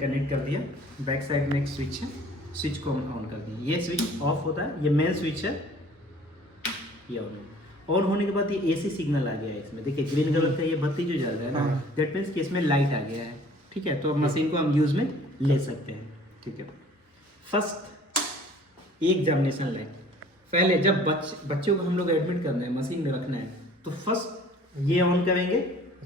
Connect कर दिया। Back side में एक स्विच है, स्विच को ऑन कर दिया। ये स्विच ऑफ होता है, ये मेन स्विच है, ये ऑन होने के बाद ये एसी सिग्नल आ गया है इसमें। देखिए ग्रीन कलर का ये बत्ती जो जल रहा है ना, दैट मीन्स कि इसमें लाइट आ गया है। ठीक है, तो मशीन को हम यूज में ले सकते हैं। ठीक है, फर्स्ट एग्जामिनेशन लाइट। पहले जब बच्चों को हम लोग एडमिट करना है, मशीन में रखना है, तो फर्स्ट ये ऑन करेंगे।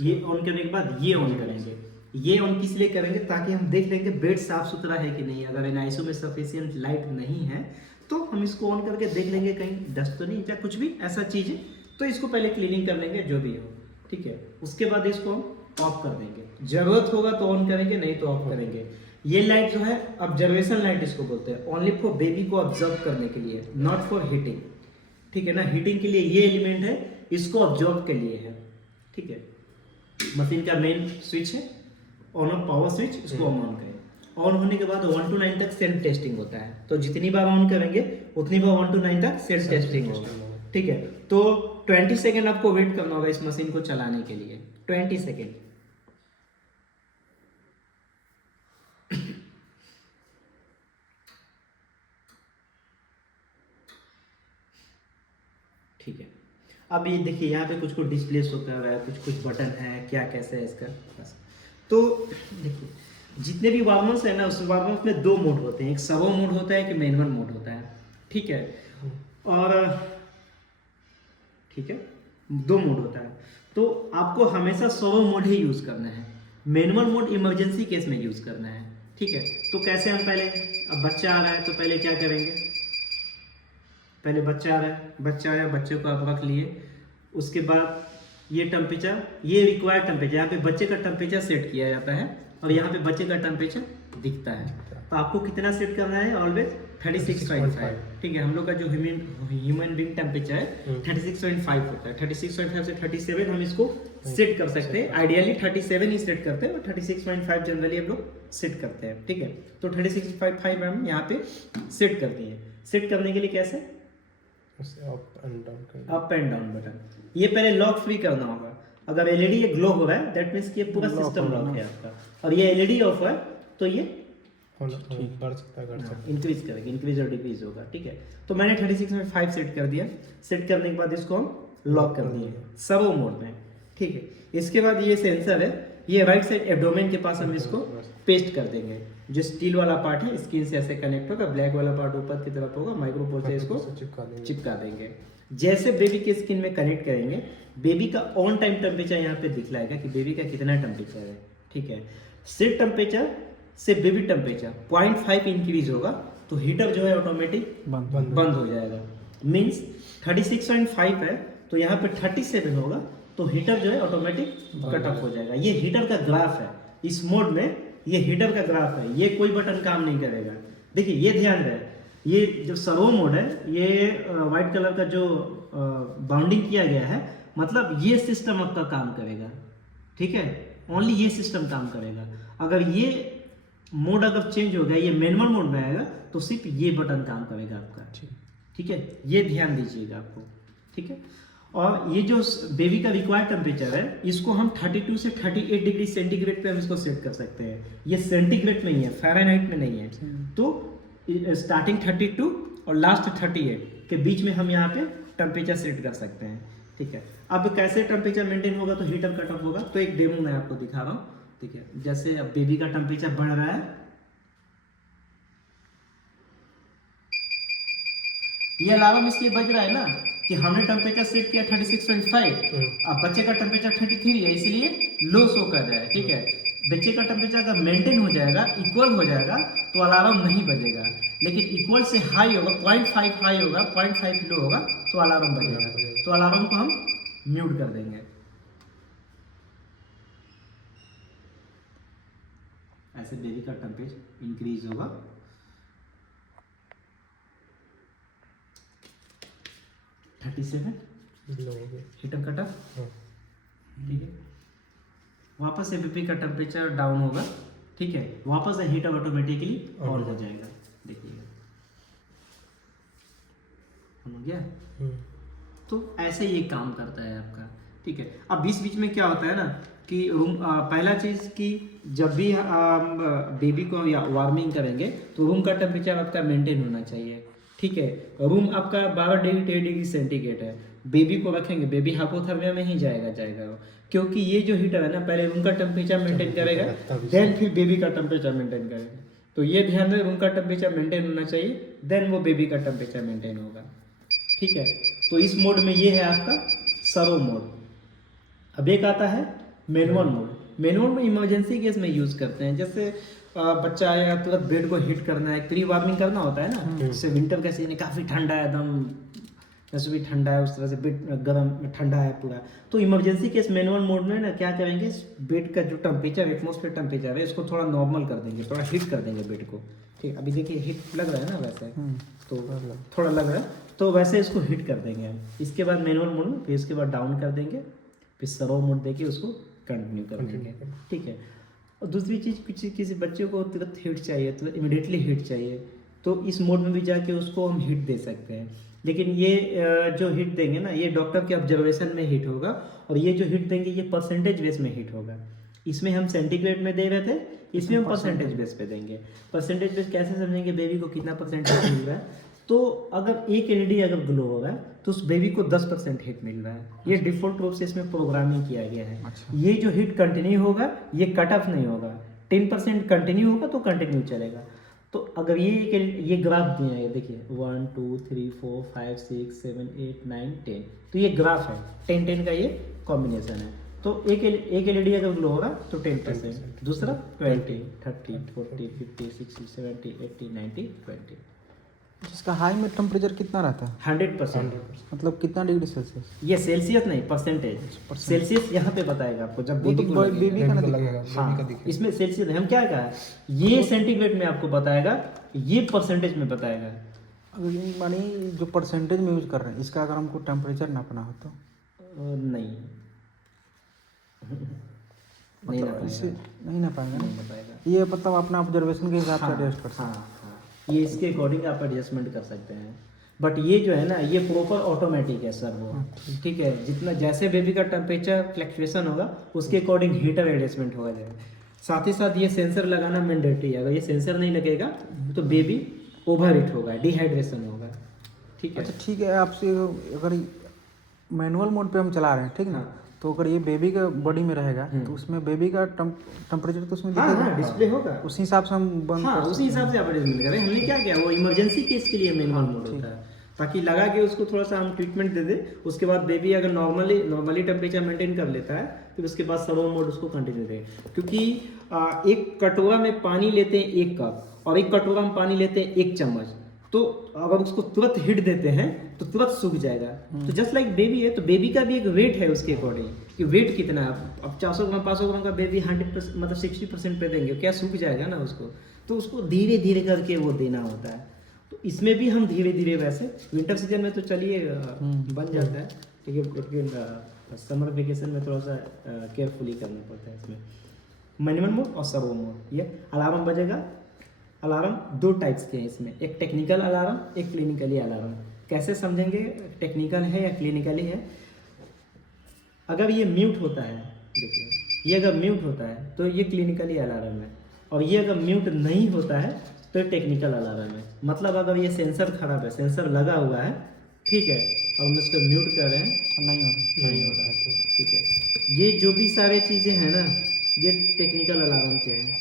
ये ऑन करने के बाद ये ऑन करेंगे। ये ऑन किस लिए करेंगे? ताकि हम देख लेंगे बेड साफ सुथरा है कि नहीं। अगर एनआईसीयू में सफिशिएंट लाइट नहीं है तो हम इसको ऑन करके देख लेंगे कहीं डस्ट तो नहीं या कुछ भी ऐसा चीज़ है, तो इसको पहले क्लीनिंग कर लेंगे जो भी हो। ठीक है, उसके बाद इसको हम ऑफ कर देंगे। जरूरत होगा तो ऑन करेंगे, नहीं तो ऑफ करेंगे। ये लाइट जो है ऑब्जर्वेशन लाइट इसको बोलते हैं, ओनली फॉर बेबी को ऑब्जर्व करने के लिए, नॉट फॉर हीटिंग। ठीक है ना, हीटिंग के लिए ये एलिमेंट है, इसको ऑब्जर्व के लिए है। ठीक है, मशीन का मेन स्विच है, ऑन ऑफ पावर स्विच, इसको हम ऑन करें। ऑन होने के बाद 1 to 9 तक सेल्फ टेस्टिंग होता है, तो जितनी बार ऑन करेंगे उतनी बार 1 to 9 तक सेल्फ टेस्टिंग होगा। ठीक है, तो 20 सेकेंड आपको वेट करना होगा इस मशीन को चलाने के लिए, 20 सेकेंड। ठीक है, अब ये देखिए यहाँ पे कुछ कुछ डिस्प्ले शो कर रहा है, कुछ कुछ बटन है, क्या कैसे है इसका बस। तो देखिए जितने भी वार्मर्स है ना, उस वार्मर्स में 2 मोड होते हैं, एक सर्वो मोड होता है, एक मैनुअल मोड होता है। ठीक है, और ठीक है 2 मोड होता है, तो आपको हमेशा सर्वो मोड ही यूज करना है। मैनुअल मोड इमरजेंसी केस में यूज करना है। ठीक है, तो कैसे हम पहले, अब बच्चा आ रहा है तो पहले क्या करेंगे, पहले बच्चा आ रहा है, बच्चा आया, बच्चे को आप रख लिए। उसके बाद ये टेम्परेचर, ये रिक्वायर्ड टेम्परेचर, यहाँ पे बच्चे का टेम्परेचर सेट किया जाता है और यहाँ पे बच्चे का टेम्परेचर दिखता है। तो आपको कितना सेट करना है? ऑलवेज 36.5। ठीक है, हम लोग का जो ह्यूमन बीइंग टेम्परेचर है 36.5 होता है। 36.5 से 37 हम इसको सेट कर सकते हैं। आइडियली 37 ही सेट करते हैं और 36.5 जनरली हम लोग सेट करते हैं। ठीक है, तो 36.5 हम यहाँ पे सेट कर दिए। सेट करने के लिए कैसे? Up and down button. ये पहले लॉक फ्री करना होगा। अगर एलईडी ये ग्लो हो रहा है दैट मींस कि ये पूरा सिस्टम लॉक है आपका, और ये एलईडी ऑफ है तो ये ठीक बढ़ सकता है, घट सकता है, इंक्रीज करेगा, इंक्रीज और डिक्रीज होगा। ठीक है, तो मैंने 36.5 सेट कर दिया। सेट करने के बाद इसको हम लॉक कर दिए सर्वो मोड में। ठीक है, इसके बाद ये सेंसर है, ये राइट साइड एब्डोमेन के पास हम इसको पेस्ट कर देंगे। जो स्टील वाला पार्ट है स्किन से ऐसे कनेक्ट होगा, ब्लैक वाला पार्ट ऊपर की तरफ होगा, माइक्रोपोल से इसको चिपका देंगे। जैसे बेबी के स्किन में कनेक्ट करेंगे, बेबी का ऑन टाइम टेम्परेचर यहाँ पे दिखलाएगा कि बेबी का कितना टेम्परेचर है। ठीक है, सेट टेम्परेचर से बेबी टेम्परेचर 0.5 इंक्रीज होगा तो हीटर जो है ऑटोमेटिक बंद हो जाएगा। मीन्स 36.5 है तो यहाँ पे 37 होगा तो हीटर जो है ऑटोमेटिक कट ऑफ हो जाएगा। ये हीटर का ग्राफ है, इस मोड में ये हीटर का ग्राफ है, ये कोई बटन काम नहीं करेगा। देखिए ये ध्यान रहे, ये जो सर्वो मोड है, ये व्हाइट कलर का जो बाउंडिंग किया गया है, मतलब ये सिस्टम आपका काम करेगा। ठीक है, ओनली ये सिस्टम काम करेगा। अगर ये मोड अगर चेंज हो गया, ये मैनुअल मोड में आएगा तो सिर्फ ये बटन काम करेगा आपका। ठीक है, ये ध्यान दीजिएगा आपको। ठीक है, और ये जो बेबी का रिक्वायर्ड टेम्परेचर है, इसको हम 32 से 38 डिग्री सेंटीग्रेड पे हम इसको सेट कर सकते हैं। ये सेंटीग्रेड में ही है, फ़ारेनहाइट में नहीं है। तो स्टार्टिंग 32 और लास्ट 38 के बीच में हम यहाँ पे टेम्परेचर सेट कर सकते हैं। ठीक है, अब कैसे टेम्परेचर मेंटेन होगा तो हीटर कट ऑफ होगा, तो एक डेमो मैं आपको दिखा रहा हूँ। ठीक है, जैसे अब बेबी का टेम्परेचर बढ़ रहा है, ये अलार्म इसलिए बज रहा है ना कि हमने टेम्परेचर सेट किया 36.5, अब बच्चे का टेम्परेचर 33 है इसलिए लो शो कर रहा है। ठीक है, बच्चे का टेम्परेचर अगर मेंटेन हो जाएगा, इक्वल हो जाएगा तो अलार्म नहीं बजेगा, लेकिन इक्वल से हाई होगा, 0.5 हाई होगा, 0.5 लो होगा तो अलार्म बजेगा। तो अलार्म को हम म्यूट कर देंगे। ऐसे बेबी का टेम्परेचर इंक्रीज होगा। Heater cut off. ठीक है, वापस से बेबी का टेम्परेचर डाउन होगा। ठीक है, वापस से हीटर ऑटोमेटिकली ऑन हो जाएगा। देखिएगा हो गया। तो ऐसे ये काम करता है आपका। ठीक है। अब बीच बीच में क्या होता है ना कि रूम पहला चीज़ कि जब भी बेबी को या वार्मिंग करेंगे तो रूम का टेम्परेचर आपका मेंटेन होना चाहिए, ठीक है। रूम आपका 12 डिग्री 13 डिग्री सेंटीग्रेड है, बेबी को रखेंगे, बेबी हाइपोथर्मिया में ही जाएगा वो, क्योंकि ये जो हीटर है ना पहले रूम का टेम्परेचर मेंटेन करेगा, देन फिर बेबी का टेम्परेचर मेंटेन करेगा। तो ये ध्यान में, रूम का टेम्परेचर मेंटेन होना चाहिए, देन वो बेबी का टेम्परेचर मेंटेन होगा, ठीक है। तो इस मोड में ये है आपका सर्वो मोड। अब एक आता है मैनुअल मोड। मैनुअल में इमरजेंसी केस में यूज़ करते हैं, जैसे बच्चा आया तुरंत बेड को हीट करना है, प्री वार्मिंग करना होता है ना, जैसे विंटर का सीजन काफ़ी ठंडा है एकदम, जैसे भी ठंडा है उस तरह से बेड गर्म ठंडा है पूरा, तो इमरजेंसी केस मैनुअल मोड में ना क्या करेंगे, बेड का जो टेम्परेचर एटमॉस्फेयर टेम्परेचर है इसको थोड़ा नॉर्मल कर देंगे, थोड़ा हीट कर देंगे बेड को, ठीक। अभी देखिए हीट लग रहा है ना वैसे, तो थोड़ा लग रहा है, तो वैसे इसको हीट कर देंगे। इसके बाद मैनुअल मोड में, फिर इसके बाद डाउन कर देंगे, फिर सर्वो मोड देके उसको कंटिन्यू कर देंगे, ठीक है। और दूसरी चीज़, किसी बच्चे को तुरंत हीट चाहिए, तुरंत इमिडिएटली हीट चाहिए, तो इस मोड में भी जाके उसको हम हीट दे सकते हैं। लेकिन ये जो हीट देंगे ना, ये डॉक्टर के ऑब्जर्वेशन में हीट होगा, और ये जो हीट देंगे ये परसेंटेज बेस में हीट होगा। इसमें हम सेंटीग्रेड में दे रहे थे, इसमें हम परसेंटेज बेस पे देंगे। परसेंटेज बेस कैसे समझेंगे, बेबी को कितना परसेंटेज मिल रहा है, तो अगर एक एलईडी अगर ग्लो हो रहा है तो उस बेबी को 10% हीट मिल रहा है। ये डिफ़ॉल्ट रूप से इसमें प्रोग्रामिंग किया गया है। अच्छा। ये जो हीट कंटिन्यू होगा ये कट ऑफ नहीं होगा, 10% कंटिन्यू होगा तो कंटिन्यू चलेगा। तो अगर ये ग्राफ दिए हैं, ये देखिए 1 2 3 4 5 6 7 8 9 10, तो ये ग्राफ है 10-10 का, ये कॉम्बिनेशन है। तो एक एलईडी अगर ग्लो होगा तो 10%, दूसरा 20 30 40 50 60 70 80 90 20। इसका हाई में टेम्परेचर कितना रहता है? 100%। मतलब कितना डिग्री सेल्सियस? ये सेल्सियस नहीं, परसेंटेज। सेल्सियस यहाँ पे बताएगा आपको जब बेबी को बेबी का लगेगा। हाँ, इसमें सेल्सियस हम क्या कहा, ये सेंटीग्रेड में आपको बताएगा, ये परसेंटेज में बताएगा। अगर मानी जो परसेंटेज में यूज कर रहे हैं, इसका अगर हमको टेम्परेचर नापना हो तो नहीं नहीं ना पाएगा, नहीं बताएगा। ये मतलब अपना ऑब्जर्वेशन के हिसाब से एडजस्ट कर सकते हैं। ये इसके अकॉर्डिंग आप एडजस्टमेंट कर सकते हैं, बट ये जो है ना ये प्रॉपर ऑटोमेटिक है सर वो, ठीक है। जितना जैसे बेबी का टेम्परेचर फ्लक्चुएशन होगा उसके अकॉर्डिंग हीटर एडजस्टमेंट होगा जाएगा। साथ ही साथ ये सेंसर लगाना मैंडेटरी है, अगर ये सेंसर नहीं लगेगा तो बेबी ओवर हीट होगा, डिहाइड्रेशन होगा, ठीक है। अच्छा ठीक है, आपसे अगर मैनुअल मोड पे हम चला रहे हैं, ठीक ना, तो अगर ये बेबी का बॉडी में रहेगा तो उसमें बेबी का टेम्परेचर तो उसमें दिखेगा, डिस्प्ले होगा, उसी हिसाब से हम बंद उसी हिसाब से आप एडजस्टमेंट करें। हमने क्या किया, वो इमरजेंसी केस के लिए मैनुअल मोड होता है, ताकि लगा के उसको थोड़ा सा हम ट्रीटमेंट दे दे, उसके बाद बेबी अगर नॉर्मली टेम्परेचर मेंटेन कर लेता है फिर उसके बाद सर्वो मोड उसको कंटिन्यू दे। क्योंकि एक कटोरा में पानी लेते हैं 1 कप और एक कटोरा में पानी लेते हैं 1 चम्मच, तो अगर उसको तुरंत हिट देते हैं तो तुरंत सूख जाएगा। तो जस्ट लाइक बेबी है, तो बेबी का भी एक वेट है उसके अकॉर्डिंग कि वेट कितना है। अब 400 ग्राम 500 ग्राम का बेबी 100% मतलब 60% पे देंगे, क्या सूख जाएगा ना उसको, तो उसको धीरे धीरे करके वो देना होता है। तो इसमें भी हम धीरे धीरे, वैसे विंटर सीजन में तो चलिए बन जाता है, ठीक है, लेकिन समर वेकेशन में थोड़ा सा केयरफुली करना पड़ता है इसमें। मैनुअल मोड और सर्वो मोड, ये अलार्म बजेगा। अलार्म 2 टाइप्स के हैं इसमें, एक टेक्निकल अलार्म, एक क्लिनिकली अलार्म। कैसे समझेंगे टेक्निकल है या क्लिनिकली है। अगर ये म्यूट होता है, देखिए ये अगर म्यूट होता है तो ये क्लिनिकली अलार्म है, और ये अगर म्यूट नहीं होता है तो टेक्निकल अलार्म है। मतलब अगर ये सेंसर खराब है, सेंसर लगा हुआ है, ठीक है, और हम इसको म्यूट कर रहे हैं, नहीं हो रहा है, ठीक है। ये जो भी सारे चीज़ें हैं ना, ये टेक्निकल अलार्म के हैं,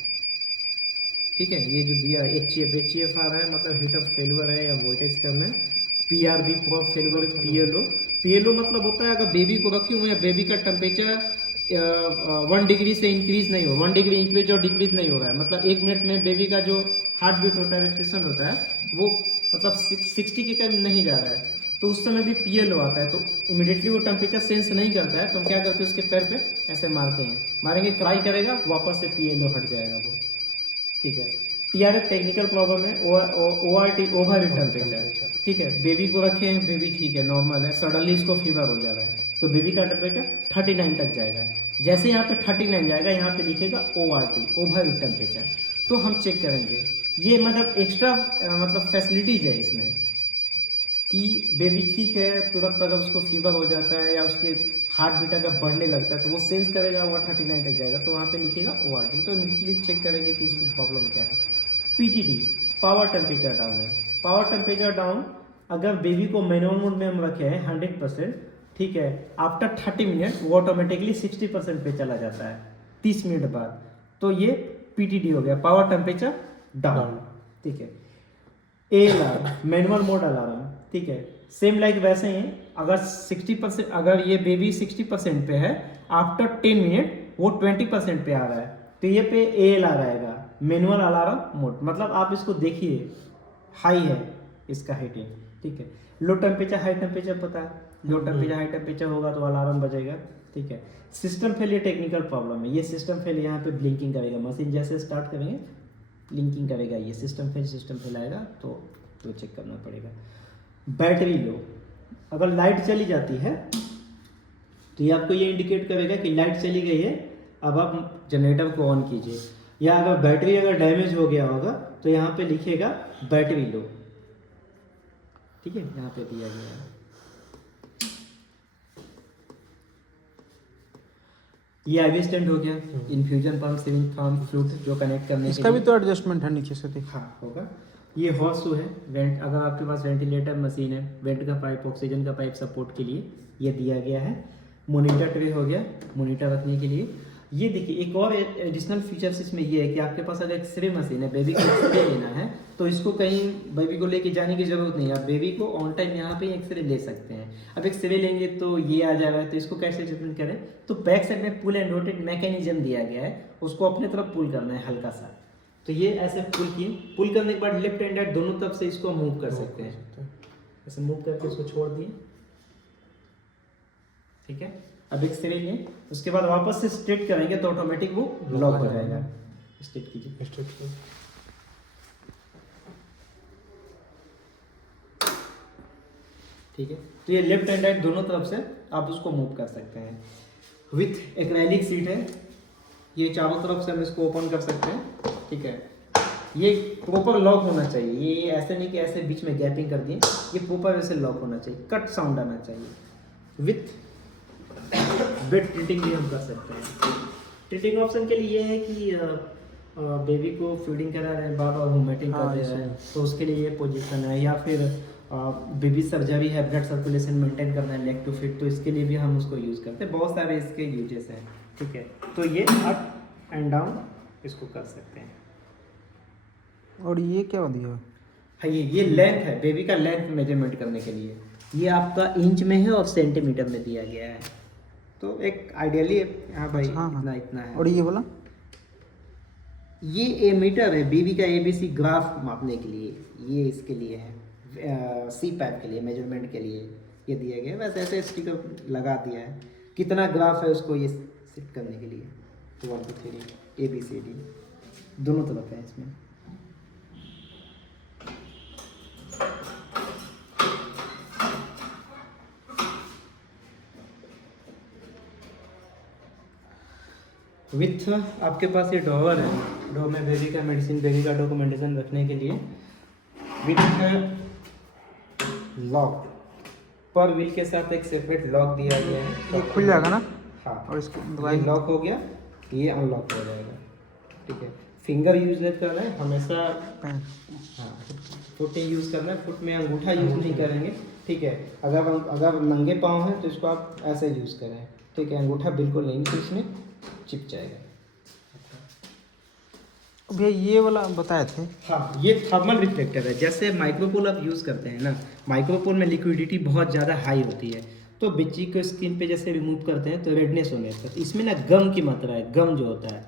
ठीक है। ये जो दिया HCF आ रहा है मतलब हीट ऑफ फेल्यूर है या वोल्टेज कम है। PRB प्रॉप फेल्यूर, PLO मतलब होता है अगर बेबी को रखी हुई है, बेबी का टेम्परेचर 1 डिग्री से इंक्रीज नहीं हो, 1 डिग्री इंक्रीज और डिक्रीज नहीं हो रहा है, मतलब 1 मिनट में बेबी का जो हार्ट बीट होता है, रेस्पिरेशन होता है, वो मतलब 60 के करीब नहीं जा रहा है, तो उस समय भी PLO आता है। तो इमीडिएटली वो टेम्परेचर सेंस नहीं करता है, तो हम क्या करते हैं उसके पैर पे ऐसे मारते हैं, मारेंगे, क्राई करेगा, वापस से PLO हट जाएगा वो, ठीक है। TRF टेक्निकल प्रॉब्लम है, ORT ओवर हीट टेम्परेचर, ठीक है। बेबी को रखे हैं, बेबी ठीक है, नॉर्मल है, सडनली इसको फीवर हो जा रहा है, तो बेबी का टेम्परेचर 39 तक जाएगा। जैसे यहाँ पे 39 जाएगा, यहाँ पे लिखेगा ORT ओवर हीट टेम्परेचर, तो हम चेक करेंगे। ये मतलब एक्स्ट्रा मतलब फैसिलिटीज है इसमें कि बेबी ठीक है, तुरंत अगर उसको फीवर हो जाता है या उसके हार्ट बीट अगर बढ़ने लगता है तो वो सेंस करेगा 139 तक जाएगा, तो वहाँ पे लिखेगा ORT, तो इमीडिएटली चेक करेंगे कि इसमें प्रॉब्लम क्या है। PTD पावर टेम्परेचर डाउन है। पावर टेम्परेचर डाउन अगर बेबी को मैनुअल मोड में हम रखे हैं 100%, ठीक है, आफ्टर 30 मिनट वो ऑटोमेटिकली 60% पे चला जाता है 30 मिनट बाद, तो ये PTD हो गया, पावर टेम्परेचर डाउन, ठीक है। ALR मैनुअल मोड अलार्म, ठीक है, सेम लाइक वैसे ही अगर 60%, अगर ये बेबी 60% पे है, आफ्टर 10 मिनट वो 20% पे आ रहा है, तो ये पे ALR आएगा, मैनुअल अलार्म मोड। मतलब आप इसको देखिए, हाई है इसका हीटिंग, ठीक है। लो टेम्परेचर हाई टेम्परेचर पता है, लो टेम्परेचर हाई टेम्परेचर होगा तो अलार्म बजेगा, ठीक है। सिस्टम फेलियर टेक्निकल प्रॉब्लम है, ये सिस्टम फेल यहाँ पे ब्लिंकिंग करेगा, मशीन जैसे स्टार्ट करेंगे ब्लिंकिंग करेगा, ये सिस्टम फेल आएगा तो चेक करना पड़ेगा। बैटरी लो, अगर लाइट चली जाती है तो ये आपको ये इंडिकेट करेगा कि लाइट चली गई है, अब आप जनरेटर को ऑन कीजिए। या अगर बैटरी अगर डैमेज हो गया होगा तो यहाँ पे लिखेगा बैटरी लो, ठीक है, यहाँ पे दिया गया है। ये आईवी स्टैंड हो गया, infusion pump, syringe pump, flute जो कनेक्ट करने इसका भी तो एडजस्टमेंट है नीचे से, देख। हाँ होगा। ये हॉर्स शू है, वेंट, अगर आपके पास वेंटिलेटर मशीन है, वेंट का पाइप, ऑक्सीजन का पाइप सपोर्ट के लिए ये दिया गया है। मोनीटर ट्रे हो गया, मोनीटर रखने के लिए। ये देखिए एक और एडिशनल फीचर्स इसमें ये है कि आपके पास अगर एक्सरे मशीन है, बेबी को एक्सरे लेना है तो इसको कहीं बेबी को लेके जाने की जरूरत नहीं है, आप बेबी को ऑन टाइम यहाँ पे एक्सरे ले सकते हैं। अब एक्सरे लेंगे तो ये आ जा रहा है, तो इसको कैसे एडजस्टमेंट करें, तो बैक साइड में पुल एंड रोटेट मैकेनिज्म दिया गया है, उसको अपने तरफ पुल करना है हल्का सा, तो ये ऐसे पुल किए, पुल करने के बाद लेफ्ट एंड राइट दोनों तरफ से इसको मूव कर सकते हैं, ऐसे मूव करके उसको छोड़ दिए, ठीक है। अब एक्सरे लिए, उसके बाद वापस से स्ट्रेट करेंगे तो ऑटोमेटिक वो लॉक हो जाएगा। स्ट्रेट कीजिए, ठीक है। तो ये लेफ्ट एंड राइट दोनों तरफ से आप उसको मूव कर सकते हैं। विथ एक्रेलिक सीट है, ये चारों तरफ से हम इसको ओपन कर सकते हैं, ठीक है। ये प्रॉपर लॉक होना चाहिए, ये ऐसे नहीं कि ऐसे बीच में गैपिंग कर दिए, ये प्रॉपर वैसे लॉक होना चाहिए, कट साउंड आना चाहिए। विथ बेड टिल्टिंग भी हम कर सकते हैं। टिल्टिंग ऑप्शन के लिए ये है कि बेबी को फीडिंग करा रहे हैं, बाबा वोमिटिंग कर रहे हैं, तो उसके लिए ये पोजीशन है। या फिर बेबी सर्जरी है, ब्लड सर्कुलेशन मेंटेन करना है लेग टू फिट, तो इसके लिए भी हम उसको यूज़ करते हैं। बहुत सारे इसके यूजेस हैं, ठीक है। तो ये अप एंड डाउन इसको कर सकते हैं। और ये क्या दिया है? हाँ, ये लेंथ है, बेबी का लेंथ मेजरमेंट करने के लिए। ये आपका इंच में है और सेंटीमीटर में दिया गया है, तो एक आइडियली हाँ भाई, हाँ। इतना है। और ये बोला ये ए मीटर है, बेबी का ABC ग्राफ मापने के लिए, ये इसके लिए है, C-पैप के लिए, मेजरमेंट के लिए ये दिया गया है। वैसे ऐसे स्टिकर लगा दिया है, कितना ग्राफ है उसको ये सेट करने के लिए। 1 2 3 ABCD दोनों तरफ है इसमें। विथ आपके पास ये ड्रॉवर है, ड्रॉवर में बेबी का मेडिसिन, बेबी का डॉक्यूमेंटेशन रखने के लिए। विथ लॉक, पर व्हील के साथ एक सेपरेट लॉक दिया गया है, ये खुल जाएगा ना? हाँ, और इसको ये लॉक हो गया, ये अनलॉक हो जाएगा, ठीक है। फिंगर यूज नहीं करना है हमेशा, हाँ, फुट यूज़ करना है, फुट में अंगूठा यूज़ नहीं करेंगे, ठीक है। अगर नंगे पाँव हैं तो इसको आप ऐसे यूज़ करें, ठीक है। अंगूठा बिल्कुल नहीं, तो इसमें चिप जाएगा। भैया ये वाला बताए थे। हाँ, ये थर्मल रिफ्लेक्टर है। जैसे माइक्रोपोल आप यूज़ करते हैं ना, माइक्रोपोल में लिक्विडिटी बहुत ज़्यादा हाई होती है, तो बच्ची को स्किन पे जैसे रिमूव करते हैं तो रेडनेस होने लगता है। इसमें ना गम की मात्रा है, गम जो होता है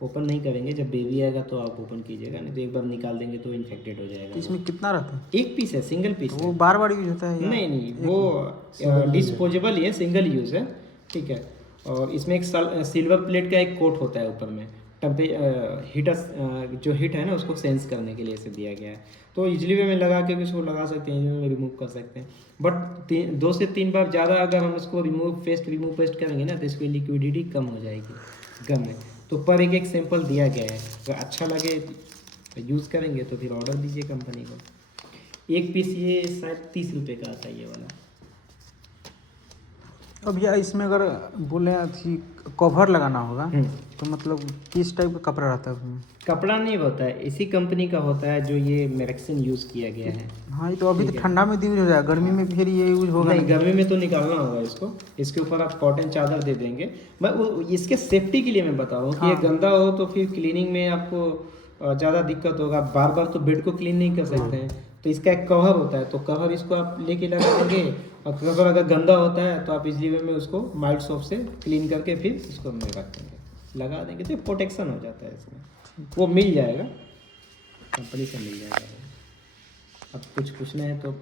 ओपन नहीं करेंगे, जब बेबी आएगा तो आप ओपन कीजिएगा, नहीं तो एक बार निकाल देंगे तो इन्फेक्टेड हो जाएगा। इसमें कितना रहता है? एक पीस है, सिंगल पीस वो बार बार यूज होता है? नहीं, वो डिस्पोजेबल ही है, सिंगल यूज़ है, ठीक है। और इसमें एक सिल्वर प्लेट का एक कोट होता है ऊपर में, जो हीट है ना उसको सेंस करने के लिए इसे दिया गया है। तो इजली वे में लगा के उसको लगा सकते हैं, रिमूव कर सकते हैं। बट 2 से 3 बार ज़्यादा अगर हम उसको रिमूव पेस्ट करेंगे ना तो इसकी लिक्विडिटी कम हो जाएगी गम में। तो पर एक सैंपल दिया गया है, अगर अच्छा लगे तो यूज़ करेंगे तो फिर ऑर्डर दीजिए कंपनी को। एक पीस ये शायद 30 रुपये का आता है ये वाला। अब भैया इसमें अगर बोले अच्छी कवर लगाना होगा हम्म। तो मतलब किस टाइप का कपड़ा रहता है उसमें? कपड़ा नहीं होता है, इसी कंपनी का होता है जो ये मेरेक्सिन यूज़ किया गया है। हाँ ये तो अभी तो ठंडा में यूज हो जाएगा, गर्मी में फिर ये यूज होगा नहीं, गर्मी में तो निकालना होगा इसको। इसके ऊपर आप कॉटन चादर दे देंगे। मैं वो इसके सेफ्टी के लिए मैं बता रहा हूँ कि ये गंदा हो तो फिर क्लीनिंग में आपको ज़्यादा दिक्कत होगा। बार बार तो बेड को क्लीन नहीं कर सकते हैं, तो इसका एक कवर होता है, तो कवर इसको आप लेके लगा देंगे। और कवर अगर गंदा होता है तो आप इजली वे में उसको माइल्ड सोप से क्लीन करके फिर इसको में रख देंगे, लगा देंगे, तो प्रोटेक्शन हो जाता है इसमें। वो मिल जाएगा, कंपनी से मिल जाएगा। अब कुछ पूछना है तो